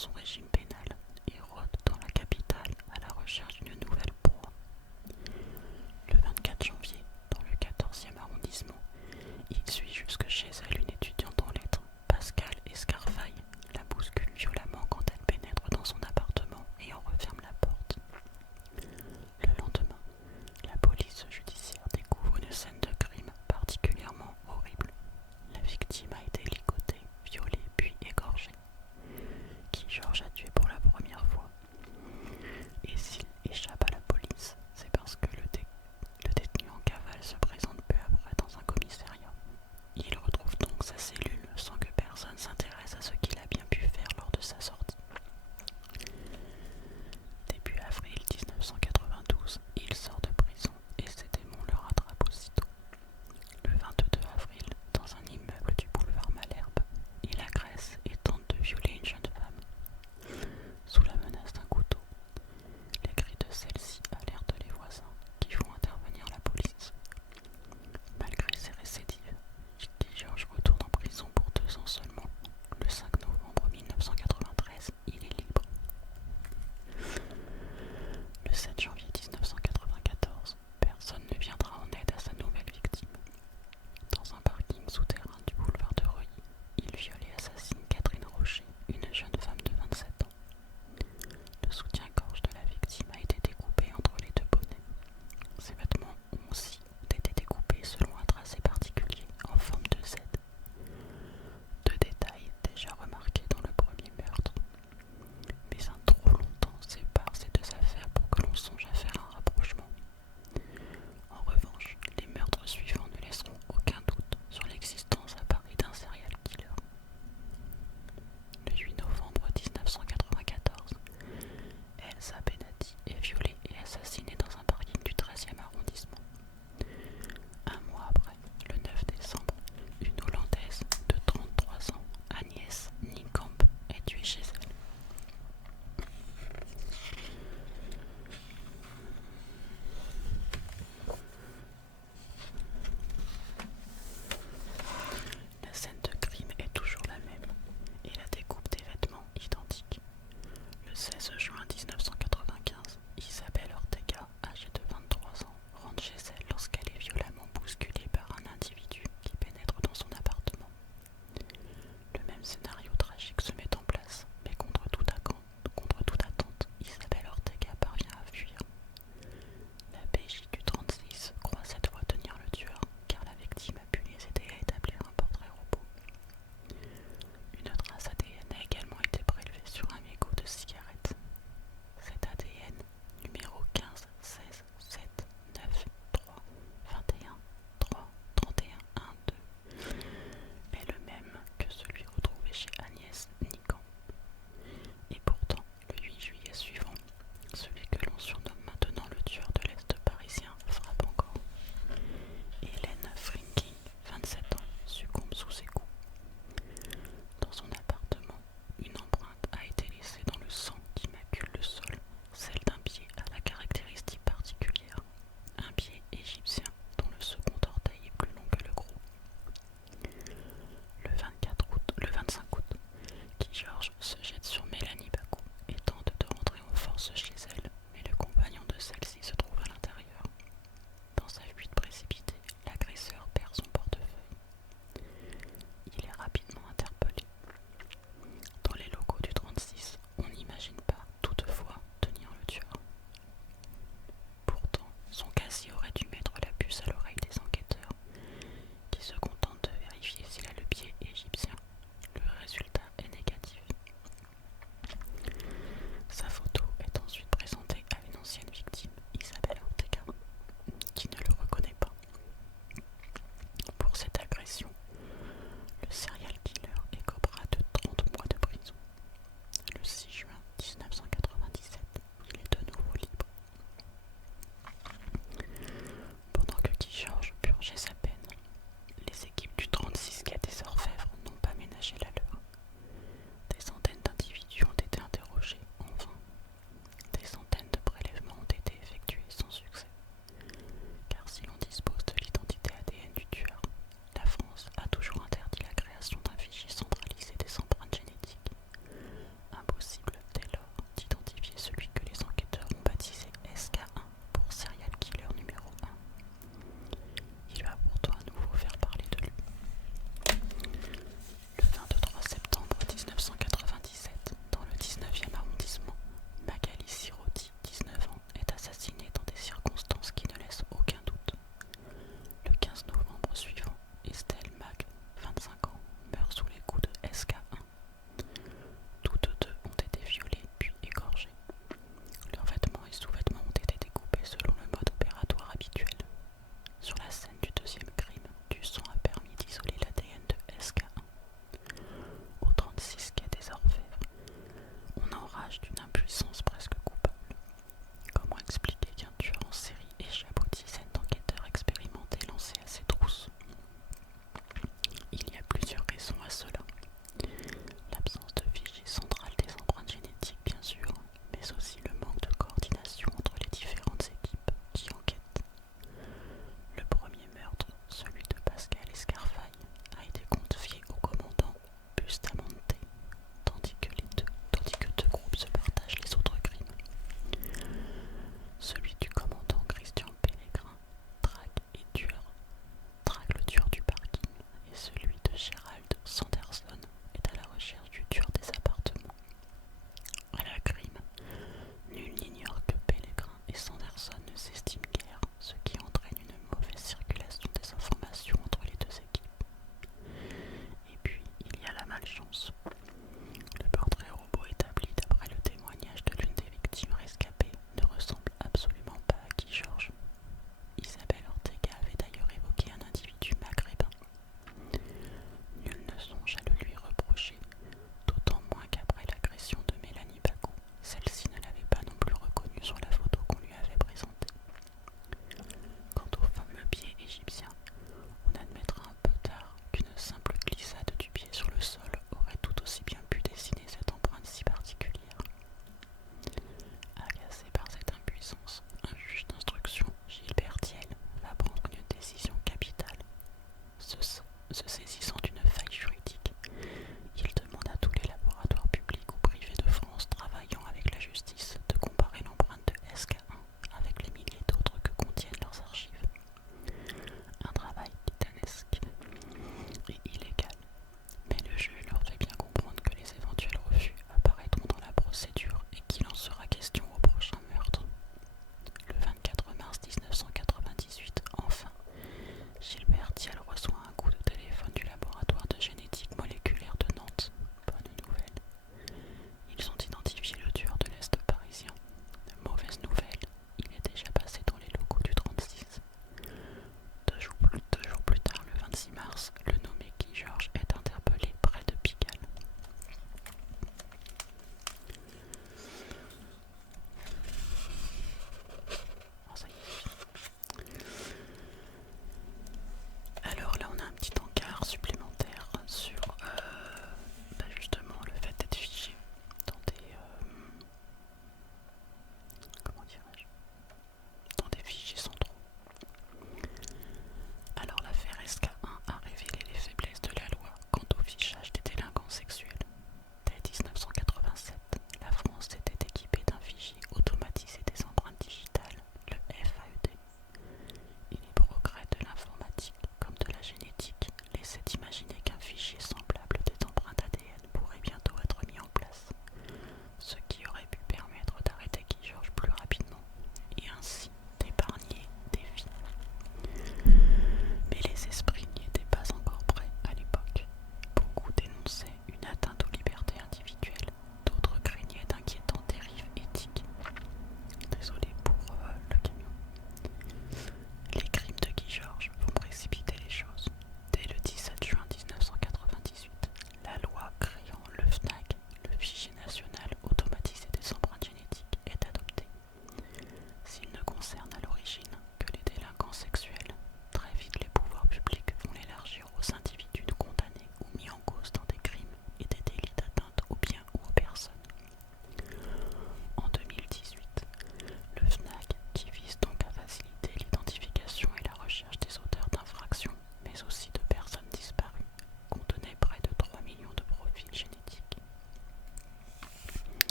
son régime pénal et rôde dans la capitale à la recherche d'une nouvelle proie. Le 24 janvier, dans le 14e arrondissement, il suit jusque chez elle une étudiante en lettres, Pascal Escarfaille, la bouscule violemment quand elle pénètre dans son appartement et en referme la porte. Le lendemain, la police judiciaire découvre une scène de crime particulièrement horrible. La victime a été ligotée, violée puis égorgée. Qui Georges a tué pour la première fois. Et s'il échappe à la police, c'est parce que le détenu en cavale se présente peu après dans un commissariat. Il retrouve donc sa cellule sans que personne s'intéresse à ce qu'il a bien pu faire lors de sa sortie. Début avril 1992, il sort de prison et ses démons le rattrapent aussitôt. Le 22 avril, dans un immeuble du boulevard Malherbe, il agresse et tente de violer une jeune femme. Sous la menace d'un couteau, les cris de celle-ci alertent les voisins qui font intervenir la police. Malgré ses récidives, Georges retourne en prison pour 2 ans seulement. Le 5 novembre 1993, il est libre. Le 7 janvier 1994, personne ne viendra en aide à sa nouvelle victime. Dans un parking souterrain du boulevard de Reuilly, il viole et assassine Catherine Rocher, une jeune femme de 27 ans. Le soutien-gorge de la victime a été découpé entre les 2 bonnets. Ses vêtements ont aussi été découpés selon un tracé particulier en forme de Z. 2 détails déjà remarqués dans le premier meurtre. Mais un trop long temps sépare ces 2 affaires pour que l'on songe à faire un rapprochement. En revanche, les meurtres suivants ne laisseront aucun doute sur l'existence à Paris d'un serial killer. Le 8 novembre 1994, Elsa Benati est violée et assassinée dans un parking du 13e arrondissement. Un mois après, le 9 décembre, une Hollandaise de 33 ans, Agnès Niekamp, est tuée chez elle. La scène de crime est toujours la même et la découpe des vêtements identique. Le 16 juin 1995, Isabelle Ortega, âgée de 23 ans, rentre chez elle lorsqu'elle est violemment bousculée par un individu qui pénètre dans son appartement. Le même scénario tragique se met en place, mais contre toute attente, Isabelle Ortega parvient à fuir. La PJ du 36 croit cette fois tenir le tueur, car la victime a pu les aider à établir un portrait robot. Une trace ADN a également été prélevée sur un mégot de cigarette. Cet ADN, numéro 15 16 7 9 3 21 3 31 1 2, est le même que celui retrouvé chez Agnès Niekamp. Et pourtant, le 8 juillet suivant, celui que l'on surnomme maintenant le tueur de l'Est parisien frappe encore. Hélène Frinking, 27 ans, succombe sous ses coups. Dans son appartement, une empreinte a été laissée dans le sang qui macule le sol, celle d'un pied à la caractéristique particulière, un pied égyptien dont le second orteil est plus long que le gros. Le 25 août, Georges se jette sur Mélanie Bacou et tente de rentrer en force chez elle, mais le compagnon de celle-ci se trouve à l'intérieur. Dans sa fuite précipitée, l'agresseur perd son portefeuille. Il est rapidement interpellé. Dans les locaux du 36, on n'imagine pas, toutefois, tenir le tueur. Pourtant, son casier aurait dû mettre la puce à l'oreille des enquêteurs, qui se contentent de vérifier s'il a le pied égyptien. Le résultat est négatif.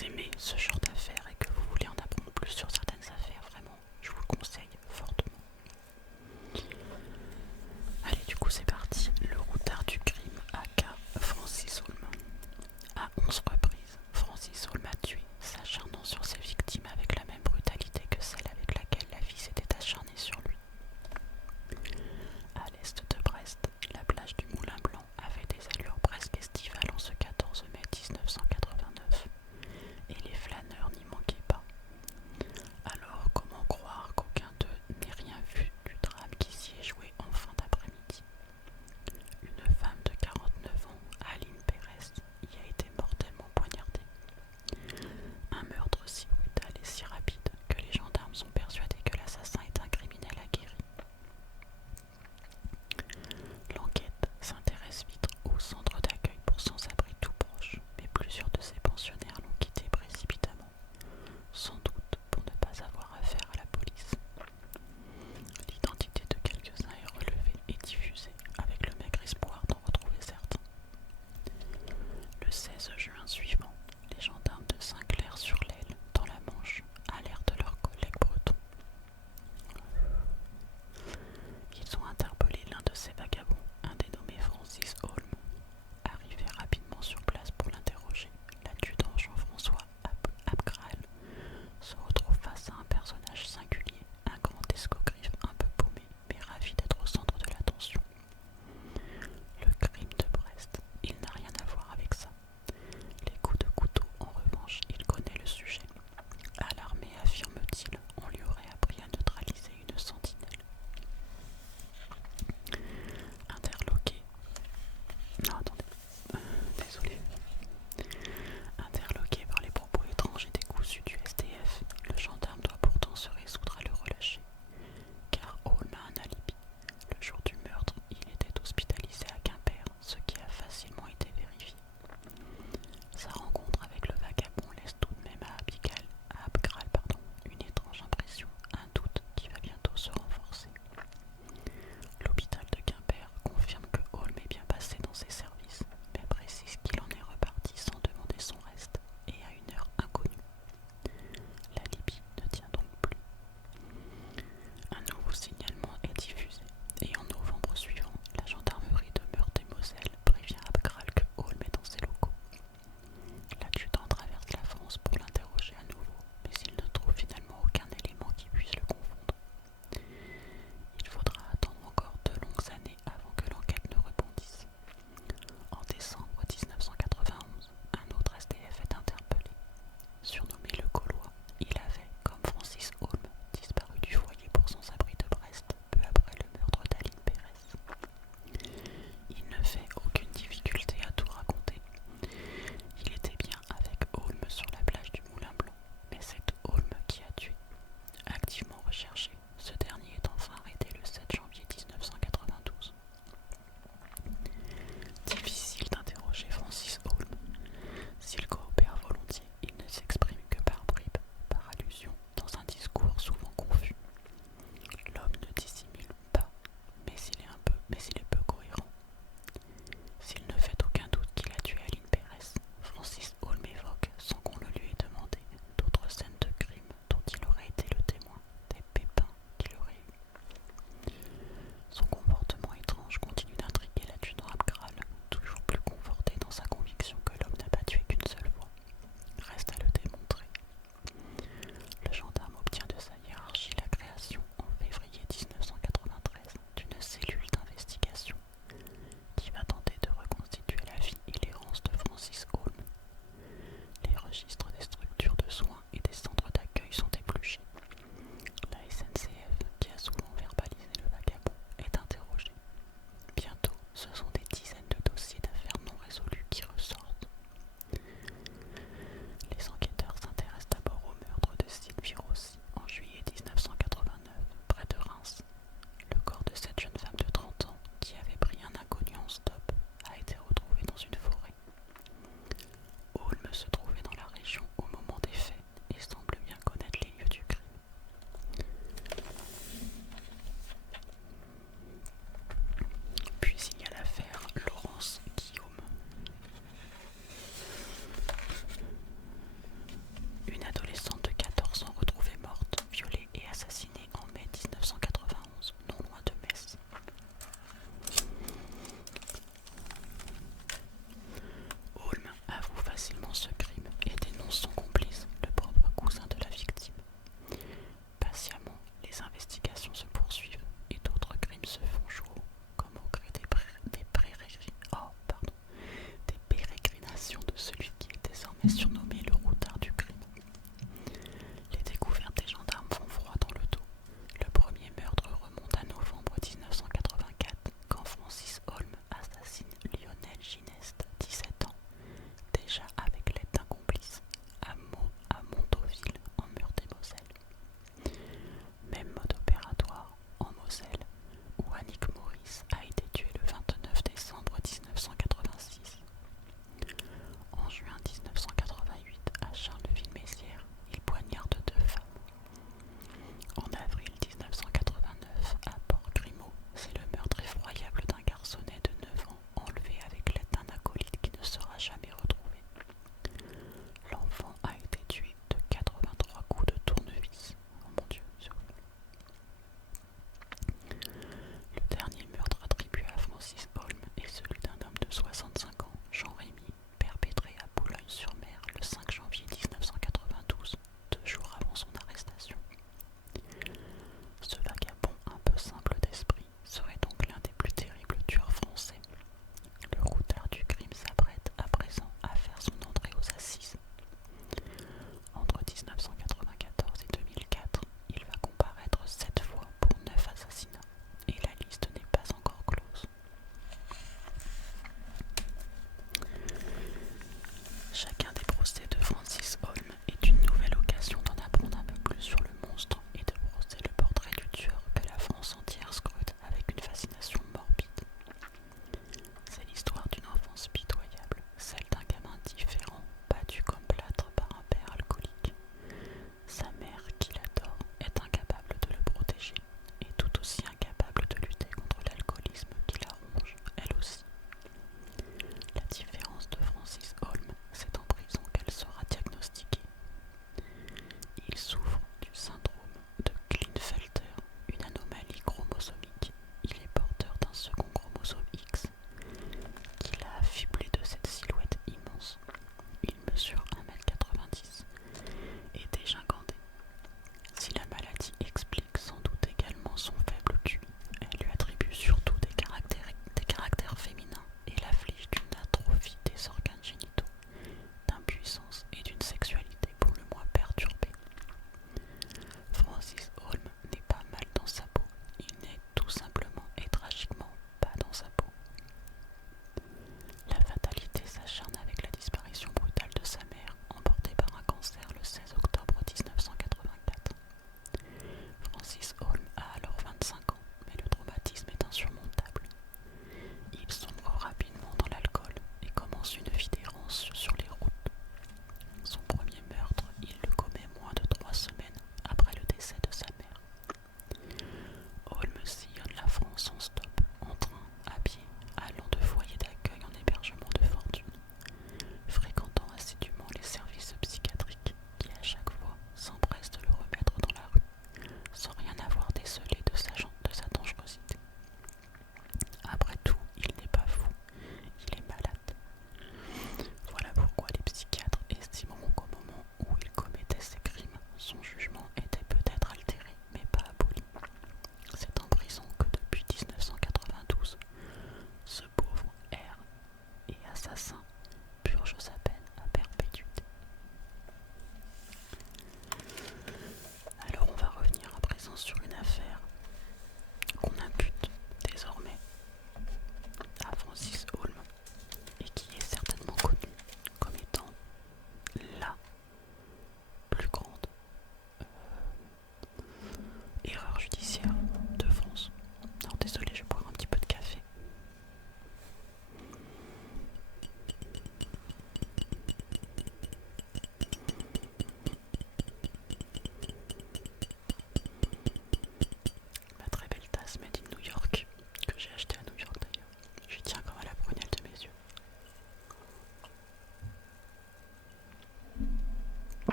vous aimez ce genre d'affaires et que vous voulez en apprendre plus sur certaines affaires, vraiment, je vous le conseille fortement. Allez, du coup c'est parti. Le routard du crime, aka Francis Holm. À 11 reprises, Francis Holm a tué, s'acharnant sur ses victimes avec la même brutalité que celle avec laquelle la vie s'était acharnée sur lui. À l'est de Brest, la plage du Moulin Blanc avait des allures presque estivales en ce 14 mai 1989, et les flâneurs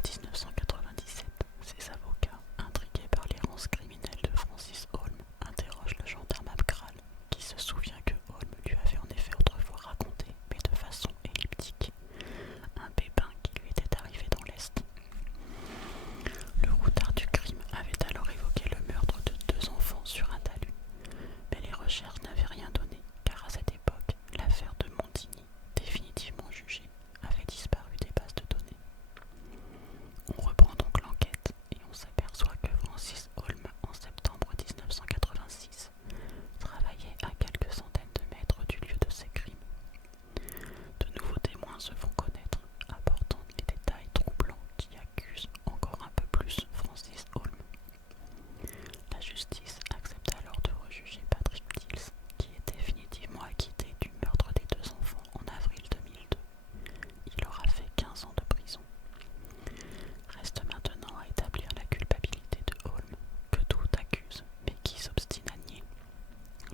En 1997, ses avocats, intrigués par l'errance criminelle de Francis Holm, interrogent le gendarme Abgral, qui se souvient que Holm lui avait en effet autrefois raconté, mais de façon elliptique, un pépin qui lui était arrivé dans l'Est. Le routard du crime avait alors évoqué le meurtre de 2 enfants sur un talus, mais les recherches n'avaient rien donné, car à cette époque, l'affaire de Montigny, définitivement jugée, avait disparu des bases de données. On reprend donc l'enquête et on s'aperçoit que Francis Holm, en septembre 1986, travaillait à quelques centaines de mètres du lieu de ses crimes. De nouveaux témoins se font connaître, apportant les détails troublants qui accusent encore un peu plus Francis Holm. La justice accepte alors de rejuger Patrick Dills, qui est définitivement acquitté du meurtre des 2 enfants en avril 2002. Il aura fait 15 ans de prison. Reste maintenant à établir la culpabilité de Holm, que tout accuse, mais qui s'obstine à nier.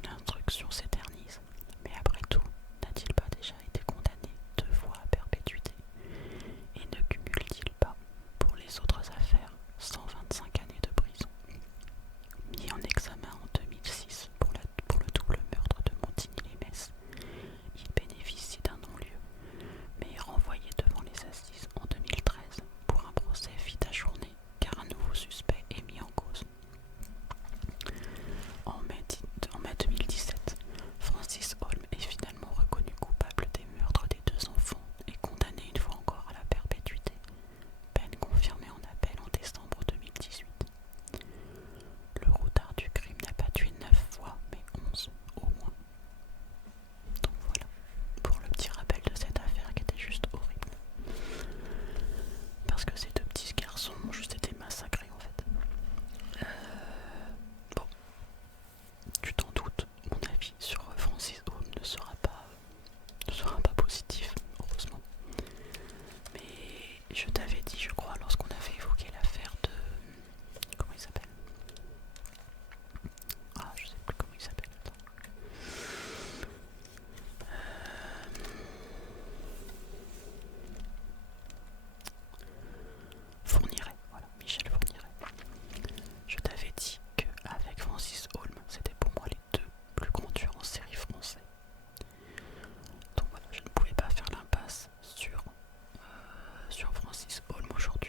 L'instruction s'éternise, mais après tout, n'a-t-il pas déjà été condamné 2 fois à perpétuité? Et ne cumule-t-il pas, pour les autres affaires, 125 années de prison? Mis en examen en 2006 pour le double meurtre de Montigny-les-Metz, il bénéficie d'un non-lieu, mais est renvoyé devant les assises en 2013 pour un procès vite ajourné car un nouveau suspect est mis en cause. En mai 2017, Francis Holm est finalement reconnu coupable des meurtres des 2 enfants et condamné une fois encore à la perpétuité, peine confirmée en appel en décembre 2018. Le routard du crime n'a pas tué 9 fois, mais 11 au moins. Donc voilà, pour le petit rappel de cette affaire qui était juste horrible. Parce que ces 2 petits garçons ont juste été massacrés en fait. Bon, tu t'en doutes, mon avis sur Francis Holm ne sera pas positif, heureusement. Mais je t'avais dit, je crois, lorsqu'on avait évoqué l'affaire de... Comment il s'appelle? Ah, je sais plus comment il s'appelle. Fourniret, voilà, Michel Fourniret. Je t'avais dit qu'avec Francis Holm, c'était pour moi les 2 plus grands tueurs en série français. Donc voilà, je ne pouvais pas faire l'impasse sur Francis Holm aujourd'hui.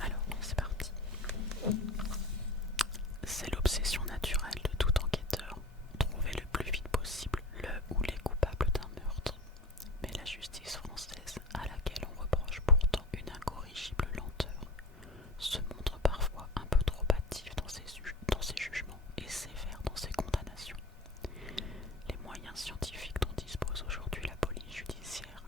Alors, c'est parti. C'est l'obsession naturelle de tout enquêteur, trouver le plus vite possible le ou les coupables d'un meurtre. Mais la justice française, à laquelle on reproche pourtant une incorrigible lenteur, se montre parfois un peu trop hâtive dans ses jugements et sévère dans ses condamnations. Les moyens scientifiques dont dispose aujourd'hui la police judiciaire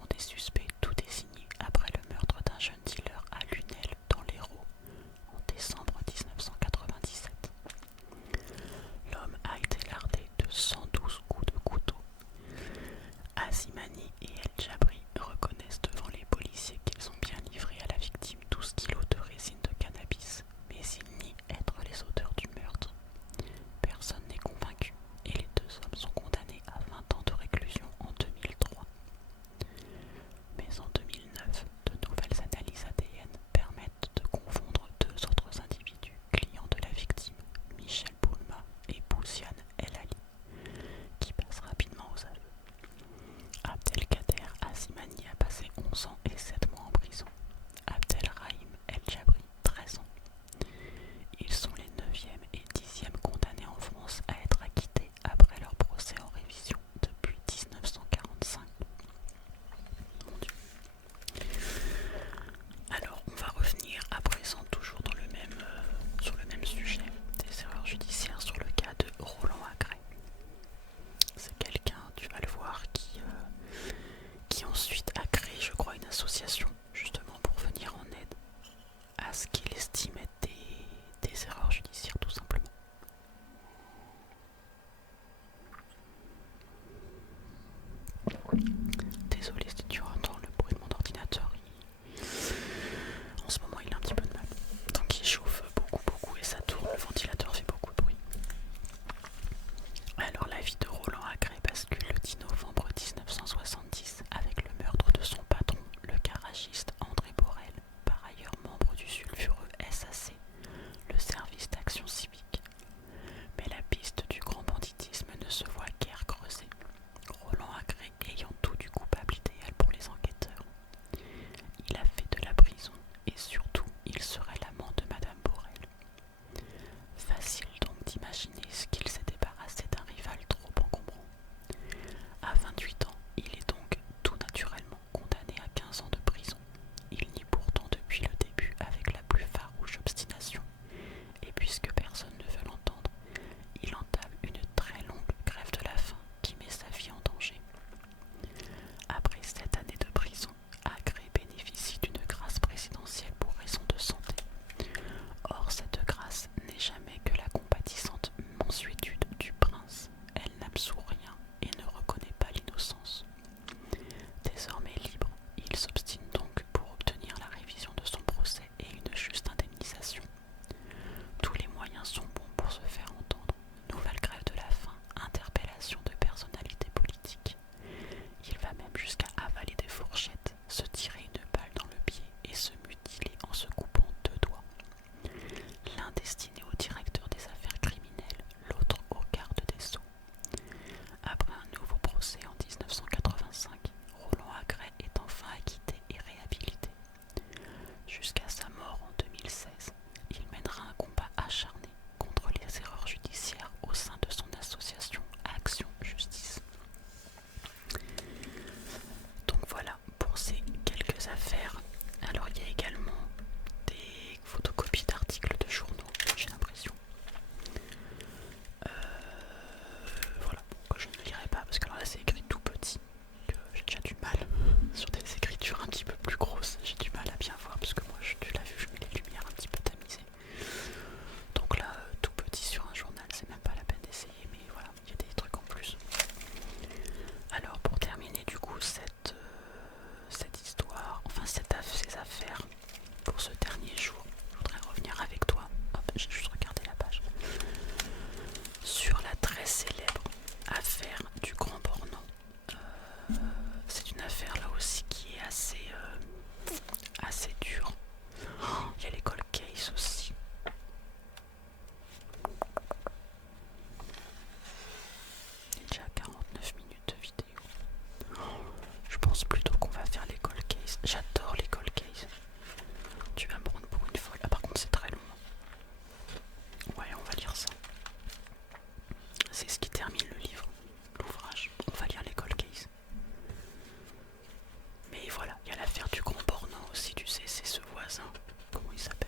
font des suspects tout désignés après le meurtre d'un jeune dealer à Lunel dans l'Hérault en décembre 1997. L'homme a été lardé de 112 coups de couteau. Azimani et El Jabri reconnaissent devant les policiers qu'ils ont bien livré à la victime 12 kilos de résine de cannabis, mais ils nient être les auteurs du meurtre. Personne n'est convaincu et les deux hommes sont condamnés à 20 ans de réclusion en 2003. Mais en 2009, de nouvelles analyses ADN permettent de confondre deux autres individus clients de la victime, Michel Boulma et Bouziane El Ali, qui passent rapidement aux aveux. Abdelkader Azimani a passé 11 ans et 7 mois en prison. Abdelrahim El Jabri, 13 ans. Ils sont les 9e et 10e condamnés en France à être acquittés après leur procès en révision depuis 1945. Mon Dieu. Alors, on va revenir à présent toujours dans sur le même sujet des erreurs judiciaires sur le cas de Roland Agré. C'est quelqu'un, tu vas le voir, qui ensuite a créé, je crois, une association justement pour venir en aide à ce qu'il estime être des erreurs judiciaires tout simplement. Désolé si tu entends le bruit de mon ordinateur, en ce moment il a un petit peu de mal. Donc il chauffe beaucoup et ça tourne, le ventilateur fait beaucoup de bruit. Alors la vie de Roland Agré bascule le 10 novembre 1970 avec le meurtre de son patron, le garagiste André Borel, par ailleurs membre du sulfureux SAC, le service d'action civique. Mais la piste du grand banditisme ne se voit guère creusée, Roland Agré ayant tout du coupable idéal pour les enquêteurs. Il a fait de la prison et surtout il serait l'amant de Madame Borel. Facile donc d'imaginer ce qu'il s'est débarrassé d'un rival trop encombrant. À 28 ans, il est donc tout naturellement condamné à 15 ans de prison. Il nie pourtant depuis le début avec la plus farouche obstination, et puisque personne ne veut l'entendre, il entame une très longue grève de la faim qui met sa vie en danger. Après 7 années de prison, Agré bénéficie d'une grâce présidentielle pour raison de santé. Or, cette grâce n'est jamais que la compatissante mansuétude du prince. Elle n'absout rien et ne reconnaît pas l'innocence. Désormais libre, il s'obstine donc pour obtenir la révision de son procès et une juste indemnisation. Tous les moyens sont bons pour se faire entendre. Nouvelle grève de la faim, interpellation de personnalités politiques. Il va même jusqu'à avaler des fourchettes, se tirer une balle dans le pied et se mutiler en se coupant 2 doigts. L'un destiné au directeur des affaires criminelles, l'autre au garde des Sceaux. Après un nouveau procès en 1985, Roland Agré est enfin acquitté et réhabilité. Jusqu'à sa mort en 2016, il mènera un combat acharné contre les erreurs judiciaires au sein de son association Action Justice. Donc voilà pour ces quelques affaires. Alors il y a également des photocopies d'articles de journaux, j'ai l'impression. Voilà, que je ne lirai pas parce que alors là c'est écrit tout petit, que j'ai déjà du mal sur des écritures un petit peu plus grosses, j'ai du mal à bien voir parce que moi tu l'as vu, je mets les lumières un petit peu tamisées. Donc là tout petit sur un journal, c'est même pas la peine d'essayer, mais voilà, il y a des trucs en plus. Alors pour terminer du coup cette histoire, enfin ces affaires, pour ce dernier jour, je voudrais revenir avec toi, hop, j'ai juste regardé la page, sur la très célèbre affaire du Grand Bornand. C'est une affaire là aussi qui est assez dure. Il y a les cold case aussi. Il y a déjà 49 minutes de vidéo. Je pense plutôt qu'on va faire les cold case. J'adore les cold case. Tu vas me prendre pour une folle. Ah par contre c'est très long. Ouais, on va lire ça. C'est ce qui termine le livre, l'ouvrage. On va lire les cold case. Mais voilà, il y a l'affaire du Grand Bornand aussi, tu sais, c'est ce voisin. Comment il s'appelle?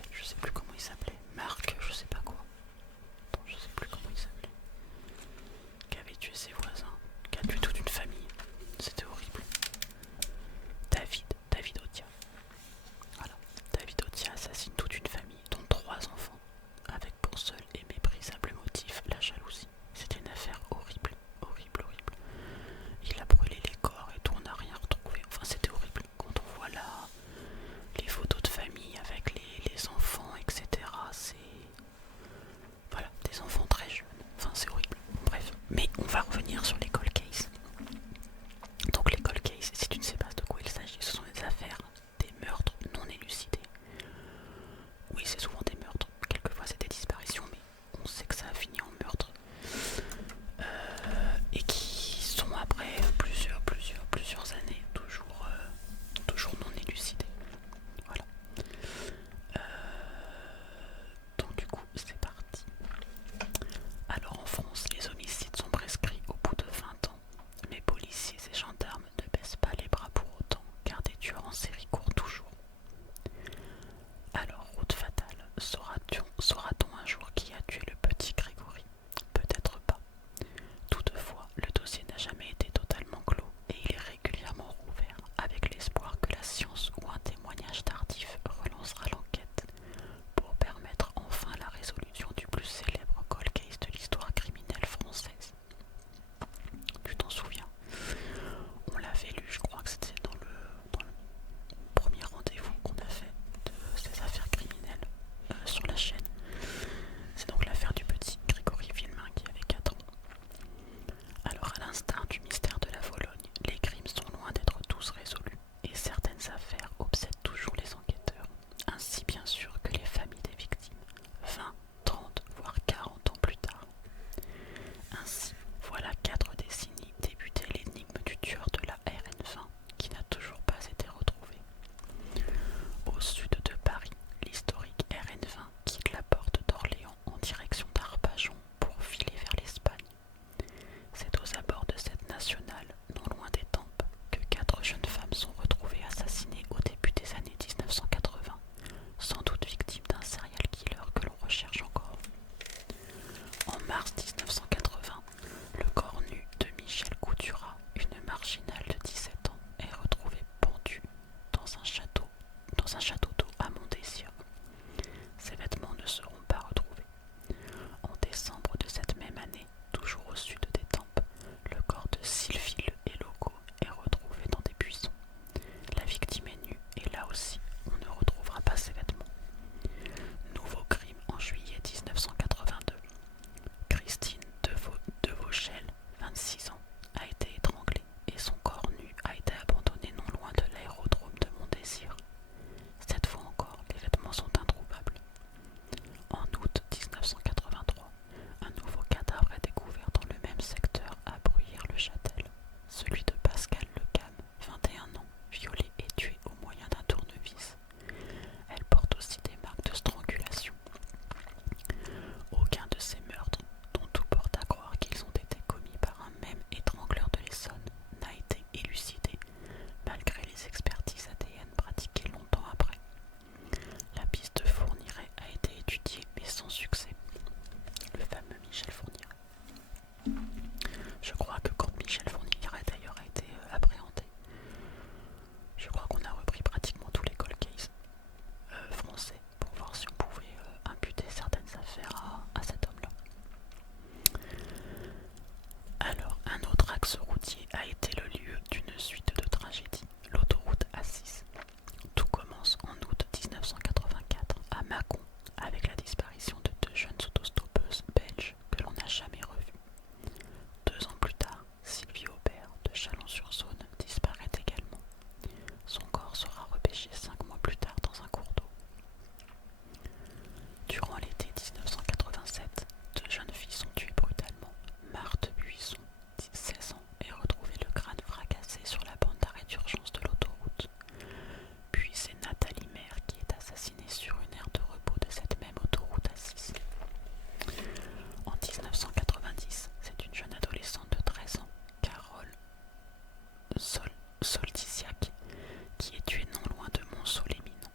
située non loin de Monceau-les-Mines.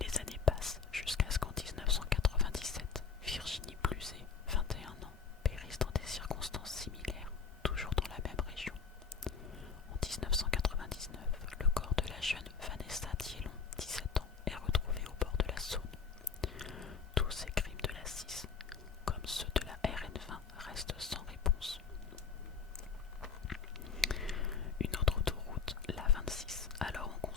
Les années passent jusqu'à ce qu'en 1997, Virginie Bluzet, 21 ans, périsse dans des circonstances similaires, toujours dans la même région. En 1999, le corps de la jeune Vanessa Thiellon, 17 ans, est retrouvé au bord de la Saône. Tous ces crimes de la CIS, comme ceux de la RN20, restent sans réponse. Une autre autoroute, la 26, alors en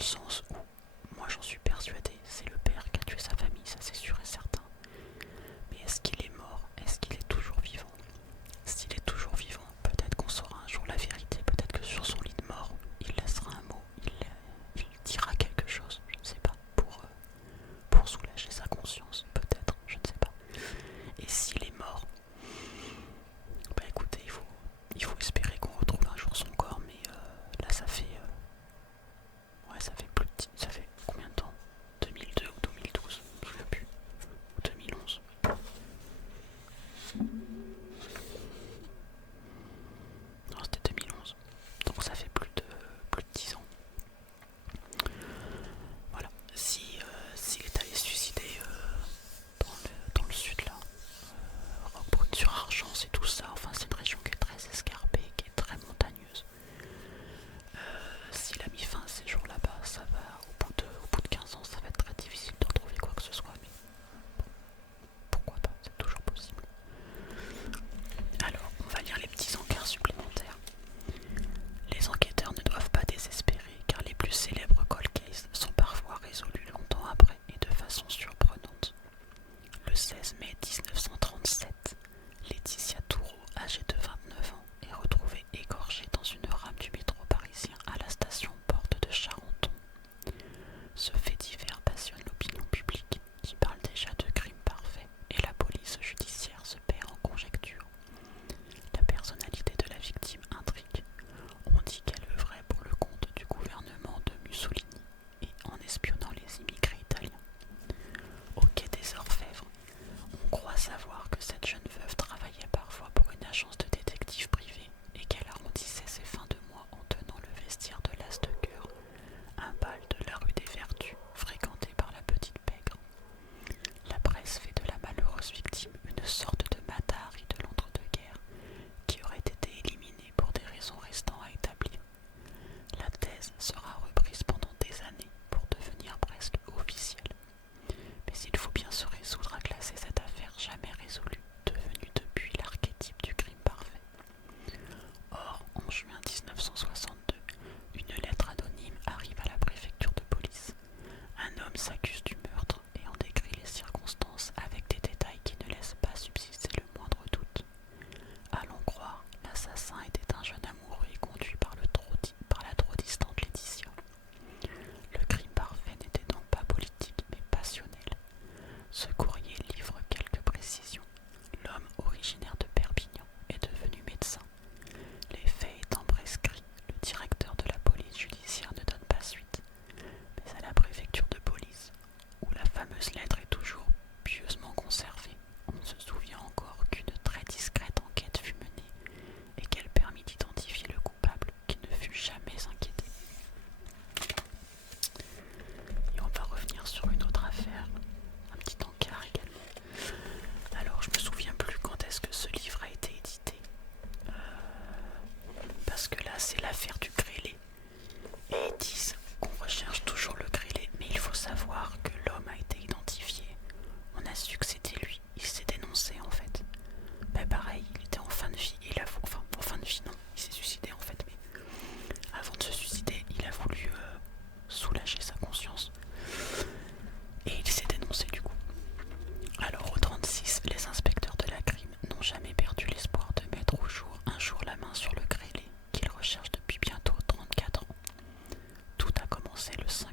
le sens où, moi j'en suis persuadé, c'est le père qui a tué sa famille, ça c'est sûr et certain. Mais est-ce qu'il est mort? Est-ce qu'il est toujours vivant? S'il est toujours vivant, peut-être qu'on saura un jour la vérité, peut-être que sur son lit de mort, il laissera un mot, il dira quelque chose, je ne sais pas, pour soulager sa conscience, peut-être, je ne sais pas. Et s'il est mort, bah écoutez, il faut espérer qu'on retrouve un jour son corps, mais là ça fait ça fait combien de temps? 2002 ou 2012, je ne sais plus, ou 2011. Non, c'était 2011, donc ça fait plus de 10 ans. Voilà, s'il est allé se suicider dans le sud là, Roquebrune-sur-Argence et tout ça, enfin c'est une région qui est très escarpée, qui est très montagneuse. S'il a mis fin à ces jours là-bas, ça va, au bout de 15 ans, ça va être très difficile de retrouver quoi que ce soit, mais pourquoi pas, c'est toujours possible. Alors, on va lire les petits encarts supplémentaires. Les enquêteurs ne doivent pas désespérer, car les plus célèbres cold cases sont parfois résolus longtemps après et de façon surprenante. Le 16 mai 1937, Laetitia Toureau, âgée de 29 ans, est retrouvée égorgée dans une rame du métro parisien à la station Porte de Charenton. Ce fait divers passionne l'opinion publique, qui parle déjà de crime parfait, et la police judiciaire se perd en conjectures. La personnalité de la victime intrigue. On dit qu'elle œuvrait pour le compte du gouvernement de Mussolini et en espionnant les immigrés italiens. Au quai des Orfèvres, on croit savoir que cette jeune veuve travaillait parfois pour une agence de détectives privés et qu'elle arrondissait ses fins de mois en tenant le vestiaire de l'As de Cœur, un bal de la rue des Vertus, fréquenté par la petite pègre. La presse fait de la malheureuse victime une sorte de Matahari de l'entre-deux-guerres, qui aurait été éliminée pour des raisons restant à établir. La thèse sera reprise pendant des années pour devenir presque officielle. Mais il faut bien se résoudre à classer cette affaire jamais résolue, devenue depuis l'archétype du crime parfait. Or, en juin 1962, une lettre anonyme arrive à la préfecture de police. Un homme s'accuse du meurtre et en décrit les circonstances avec des détails qui ne laissent pas subsister le moindre doute. Allons croire, l'assassin était un jeune amoureux et conduit par la trop distante Laetitia. Le crime parfait n'était donc pas politique mais passionnel. Ce courrier livre quelques précisions. L'homme originaire de Perpignan est devenu médecin. Les faits étant prescrits, le directeur de la police judiciaire ne donne pas suite. Mais à la préfecture de police, où la fameuse lettre est toujours pieusement conservée, on se souvient encore qu'une très discrète enquête fut menée et qu'elle permit d'identifier le coupable qui ne fut jamais inquiété. Et on va revenir sur une autre affaire, un petit encart également. Alors je me souviens plus quand est-ce que ce livre a été édité, parce que là c'est l'affaire du grêlé. Et ils disent qu'on recherche toujours le grêlé, mais il faut savoir que l'homme a été identifié. On a su que c'était lui, il s'est dénoncé en fait. Ben pareil, il était en fin de vie, enfin en fin de vie non, il s'est suicidé en fait, mais avant de se suicider, il a voulu soulager sa conscience. Et il s'est dénoncé du coup. Alors au 36, les inspecteurs de la crime n'ont jamais perdu l'espoir de mettre au jour un jour la main sur le grêlé qu'ils recherchent depuis bientôt 34 ans. Tout a commencé le 5